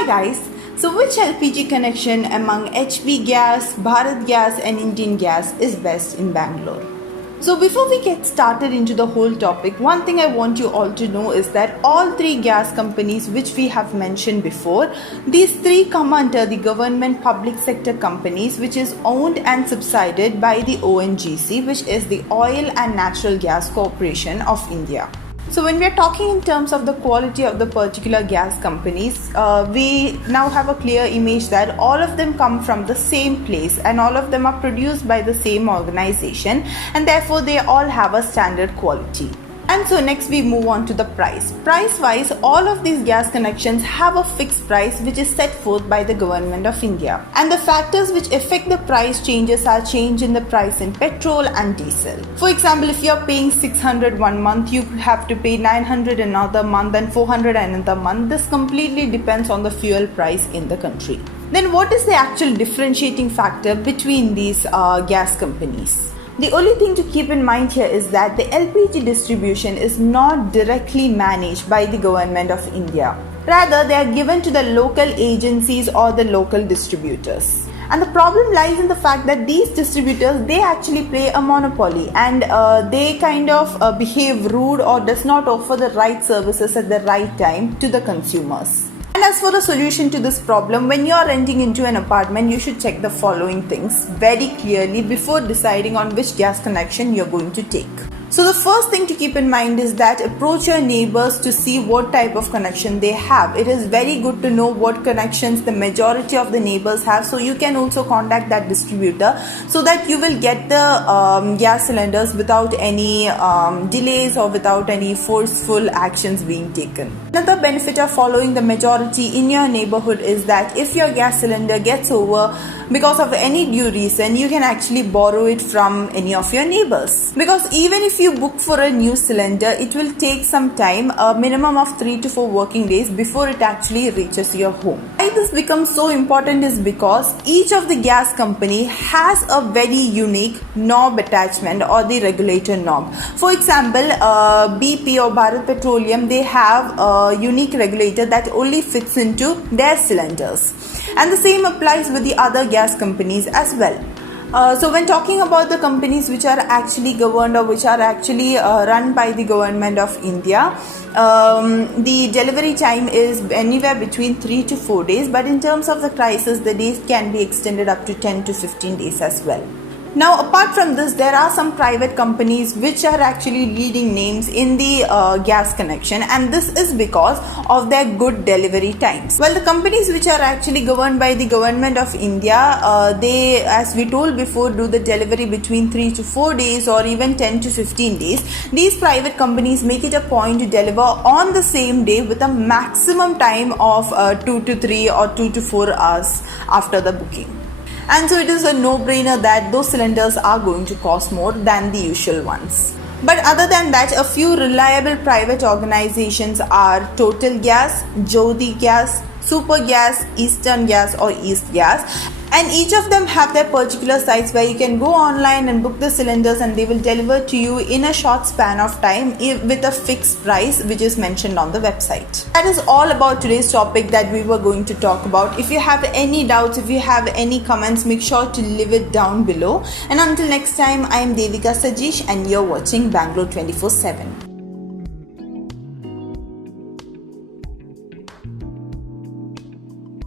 Hi guys, so which LPG connection among HB gas, Bharat gas and Indian gas is best in Bangalore? So before we get started into the whole topic, one thing I want you all to know is that all three gas companies which we have mentioned before, these three come under the government public sector companies which is owned and subsidized by the ONGC, which is the Oil and Natural Gas Corporation of India. So when we are talking in terms of the quality of the particular gas companies, we now have a clear image that all of them come from the same place and all of them are produced by the same organization, and therefore they all have a standard quality. And so next we move on to the price. Price wise, all of these gas connections have a fixed price which is set forth by the government of India. And the factors which affect the price changes are change in the price in petrol and diesel. For example, if you are paying 600 one month, you have to pay 900 another month and 400 another month. This completely depends on the fuel price in the country. Then what is the actual differentiating factor between these gas companies? The only thing to keep in mind here is that the LPG distribution is not directly managed by the government of India. Rather, they are given to the local agencies or the local distributors. And the problem lies in the fact that these distributors, they actually play a monopoly and they kind of behave rude or does not offer the right services at the right time to the consumers. And as for the solution to this problem, when you are renting into an apartment, you should check the following things very clearly before deciding on which gas connection you're going to take. So the first thing to keep in mind is that approach your neighbors to see what type of connection they have. It is very good to know what connections the majority of the neighbors have, so you can also contact that distributor so that you will get the gas cylinders without any delays or without any forceful actions being taken. Another benefit of following the majority in your neighborhood is that if your gas cylinder gets over because of any due reason, you can actually borrow it from any of your neighbors. Because even if you book for a new cylinder, it will take some time, a minimum of 3 to 4 working days before it actually reaches your home. Why this becomes so important is because each of the gas company has a very unique knob attachment or the regulator knob. For example, BP or Bharat Petroleum, they have a unique regulator that only fits into their cylinders. And the same applies with the other gas companies as well. So when talking about the companies which are actually governed or which are actually run by the government of India, the delivery time is anywhere between 3 to 4 days, but in terms of the crisis, the days can be extended up to 10 to 15 days as well. Now, apart from this, there are some private companies which are actually leading names in the gas connection, and this is because of their good delivery times. Well, the companies which are actually governed by the government of India, they, as we told before, do the delivery between 3 to 4 days or even 10 to 15 days. These private companies make it a point to deliver on the same day with a maximum time of 2 to 3 or 2 to 4 hours after the booking. And so it is a no-brainer that those cylinders are going to cost more than the usual ones. But other than that, a few reliable private organizations are Total Gas, Jyoti Gas, Super Gas, Eastern Gas or East Gas. And each of them have their particular sites where you can go online and book the cylinders and they will deliver to you in a short span of time with a fixed price which is mentioned on the website. That is all about today's topic that we were going to talk about. If you have any doubts, if you have any comments, make sure to leave it down below. And until next time, I am Devika Sajesh and you're watching Bangalore 24/7.